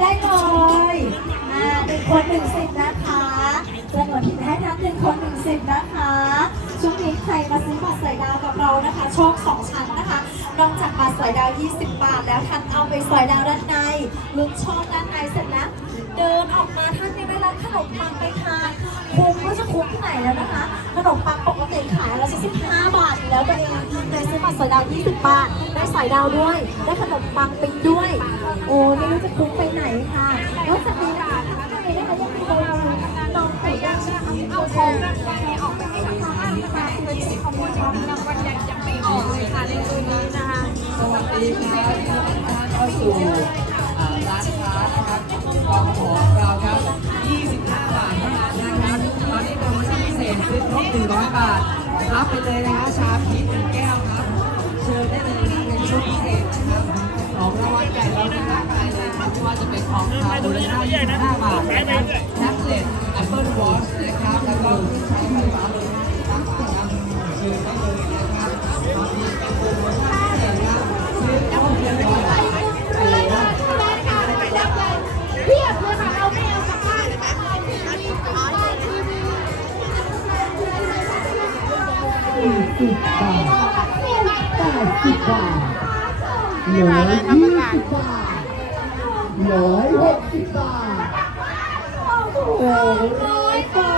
ได้เลยหนึ่งคนหนึ่งสิบนะคะจะหนวดผิดให้นับหนึ่งคนหนึ่งสิบนะคะ ช่วงนี้ใครมาซื้อบัตรใส่ดาวกับเรานะคะ โชคสองชั้นนะคะ นอกจากบัตรสายดาว 20 บาท แล้วท่านเอาไปสายดาวด้านในลุ้นโชคด้านในเสร็จแล้ว เดินออกมาท่านยังได้รับขนมปังไปทานคุ้มก็จะคุ้มที่ไหนแล้วนะคะ ขนมปังปกติขายแล้วจะ15 บาทอยู่แล้วตัวเองเลยซื้อบัตรสายดาว 20 บาท ได้สายดาวด้วย ได้ขนมปังไปด้วย โอ้ไม่รู้จะคุ้มไปไหนค่ะนอกจากนี้นะคะข้างในนะคะยังมีโบนัสน้องไก่ย่างนะคะเอาของออกไปให้ทางร้านนะคะเป็นสิบของบนช็อปรางวัล ดีครับเข้าสู่ร้านค้านะครับกองของเราครับ 25 บาทเท่านั้นนะครับ ตอนนี้โปรโมชั่นพิเศษซื้อครบ100 บาท รับไปเลยนะฮะชาพีชหนึ่งแก้วครับ เชิญได้เลยนะเป็นชุดพิเศษนะครับ ของรางวัลใหญ่เรามีมากมายเลยครับไม่ว่าจะเป็นของคาร์บูลค่า25 บาทนะครับแท็บเล็ต Apple Watch นะครับ แล้วก็เครื่องใช้ไฟฟ้าเลย25บาทครับเชิญได้เลยนะครับตอนนี้เป็นโปรโมชั่น สิบบาทร้อยยี่สิบบาทร้อหกสิบบาทโอ้ร้อยบา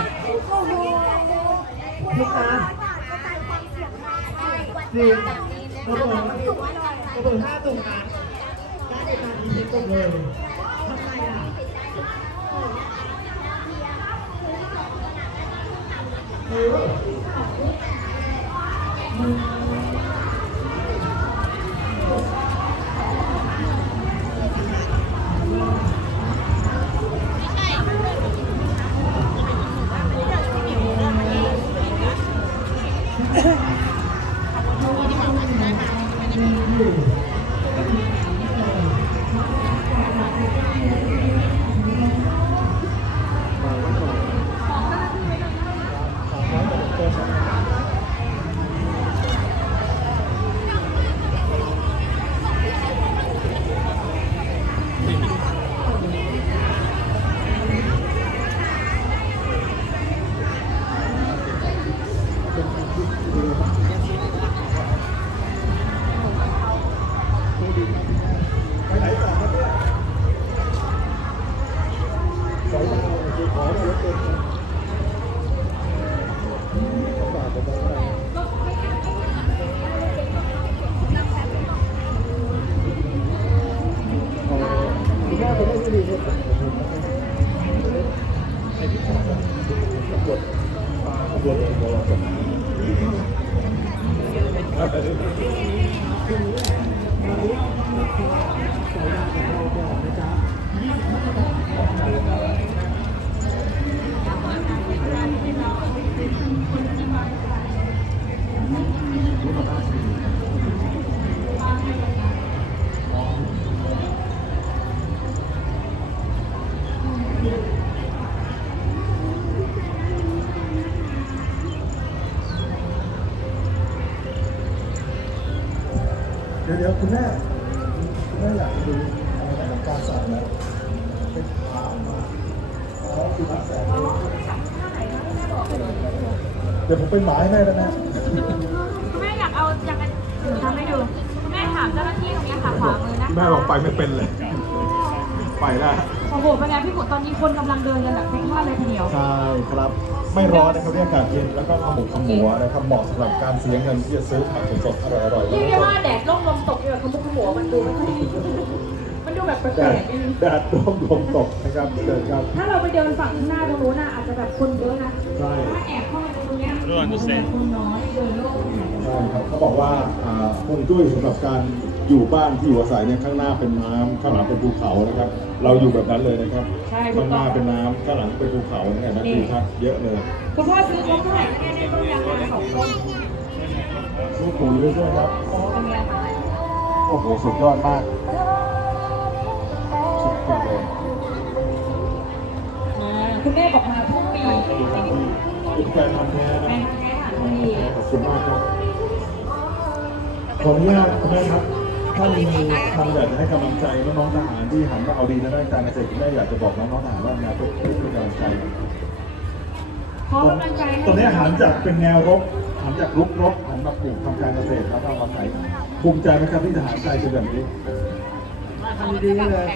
ทโอ้โหลูกค้าสี่ระเบิดระเบิดห้าตรงนั้นได้ในการดีเซ็ตกันเลยทำไมอะเออ เดี๋ยวเดี๋ยวคุณแม่คุณแม่อยากดูอะไรกับการสอนนะเป็นถามมาอ๋อคือรักแสนเดี๋ยวผมเป็นหมายให้ได้ไหมแม่อยากเอาอยากทำให้ดูแม่ถามเจ้าหน้าที่ตรงนี้ค่ะขวามือนะแม่บอกไปไม่เป็นเลย ไปแล้ว โอ้โหเป็นไงพี่ฝนตอนนี้คนกำลังเดินกันแบบพลุกพล่านเลยทีเดียว ใช่ครับ ไม่ร้อนนะครับเรียกอากาศเย็นแล้วก็ขมุกขมัวนะครับเหมาะสำหรับการเสียเงินที่จะซื้อผักสดๆอร่อยๆเรียกได้แล้วก็ว่าแดดร่มลมตกเนี่ยขมุกขมัวมันดูไม่ค่อยดีมันดูแบบแปลแดดกๆนิดนึงแดดร่มลมตกนะครับเดินครับ ถ้าเราไปเดินฝั่งข้างหน้าตรงนู้นน่ะอาจจะแบบคนเยอะนะใช่ ถ้าแอบเข้ามาตรงเนี้ยคนน้อยเดินโล่ง ใช่ครับเขาบอกว่าอ่าฮวงจุ้ยสำหรับการ อยู่บ้านที่อยู่อาศัยเนี่ยข้างหน้าเป็นน้ำข้างหลังเป็นภูเขานะครับ เราอยู่แบบนั้นเลยนะครับใช่ข้างหน้าเป็นน้ำข้างหลังเป็นภูเขาเนี่ยนะคือครับเยอะเลยคุณพ่อซื้อครบเท่าไหร่ก็ได้ต้นยางนาสองต้นลูกปุ๋ยด้วยครับโอ้เป็นไงคะโอ้โหสุดยอดมากสุดยอดเลยอ่าคุณแม่บอกมาพรุ่งปีดูครับที่เป็นแฟนพันธุ์แท้นะแม่แม่ถามพอดีขอบคุณมากครับขออนุญาตคุณแม่ครับ ท่านทำอยากจะให้กำลังใจน้องๆทหารที่หันมาเอาดีในด้านการเกษตรแม่อยากจะบอกน้องๆทหารว่าอนาคตเป็นกำลังใจขอกำลังใจตอนนี้หันจากเป็นแนวรบหันจากรุกรบหันมาปลูกทำการเกษตรแล้วก็มาขายภูมิใจไหมครับที่ทหารใจเป็นแบบนี้ทำดีเลย